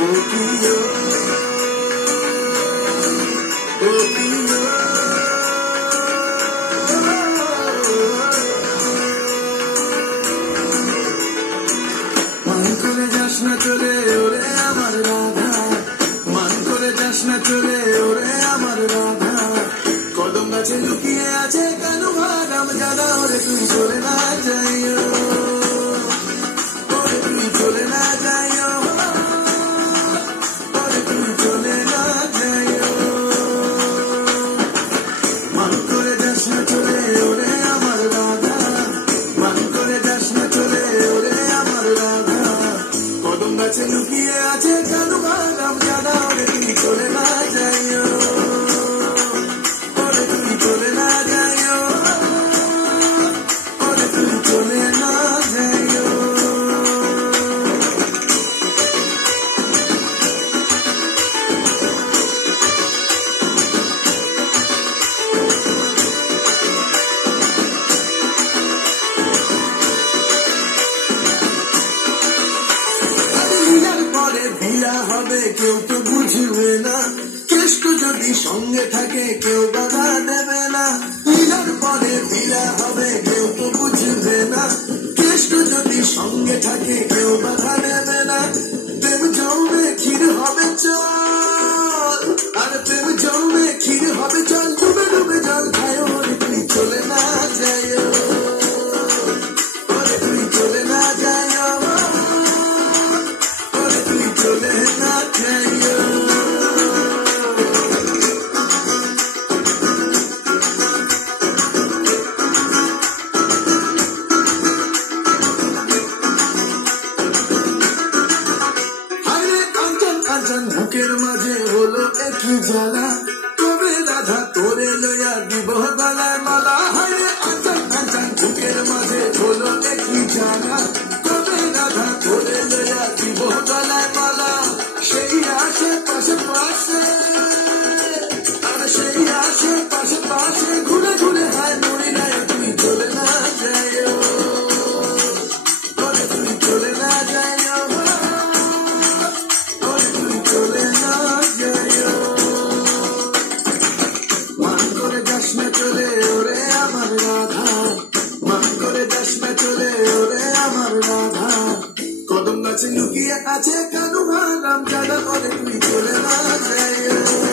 প্রিয়, ও প্রিয়, মান করে যাস না চলে ওরে আমার রাধা, মান করে যাস না চলে ওরে আমার রাধা, কদম গাছে লুকিয়ে আছে কেন ভাগাম জানা ওরে তুই চলে না যাইও, ওরে তুই চলে না যাইও, ওরে তুই চলে না যাইও, মান করে যাস না চলে ওরে আমার রাধা, মান করে যাস না চলে ওরে আমার রাধা, কদম গাছে লুকিয়ে আছে কেন ভাগাম জানা ওরে তুই চলে না যাইও, ওরে তুই চলে না যাইও, ওরে তুই চলে না যাইও। পরে ভিড়া হবে কেউ তো বুঝবে না, কেষ্ট যদি সঙ্গে থাকে কেউ বাধা দেবে না, লীলার পরে ভিড়া হবে কেউ তো বুঝবে না, কেষ্ট যদি সঙ্গে থাকে কেউ বাধা দেবে না, প্রেম জমে ক্ষীর হবে চল, আর প্রেম জমে ক্ষীর হবে চল, ডুবে ডুবে জল খায় ওরে তুই চলে না যাইও, ওরে তুই চলে না যাইও, ওরে তুই চলে না যাইও। হায়রে কাঞ্চন কাঞ্চন বুকের মাঝে হলো একই জ্বালা, কবে রাধা তোরে লইয়া দিব গলায় মালা, হায়রে কাঞ্চন কাঞ্চন বুকের মাঝে হলো একই জ্বালা, কবে রাধা তোরে লইয়া দিব গলায় মালা, সেই আসে পাশে পাশে, আর সেই আসে পাশে পাশে, ঘুরে ঘুরে হায় মরি নাই তুই চলে না যাইও, ওরে তুই চলে না যাইও, ওরে তুই চলে না যাইও, মান করে যাস না চলে ওরে আমার রাধা, মান করে যাস না চলে ওরে আমার রাধা, কদম গাছে লুকিয়ে আছে কেন ভাগাম জানা ওরে তুই চলে না যাইও।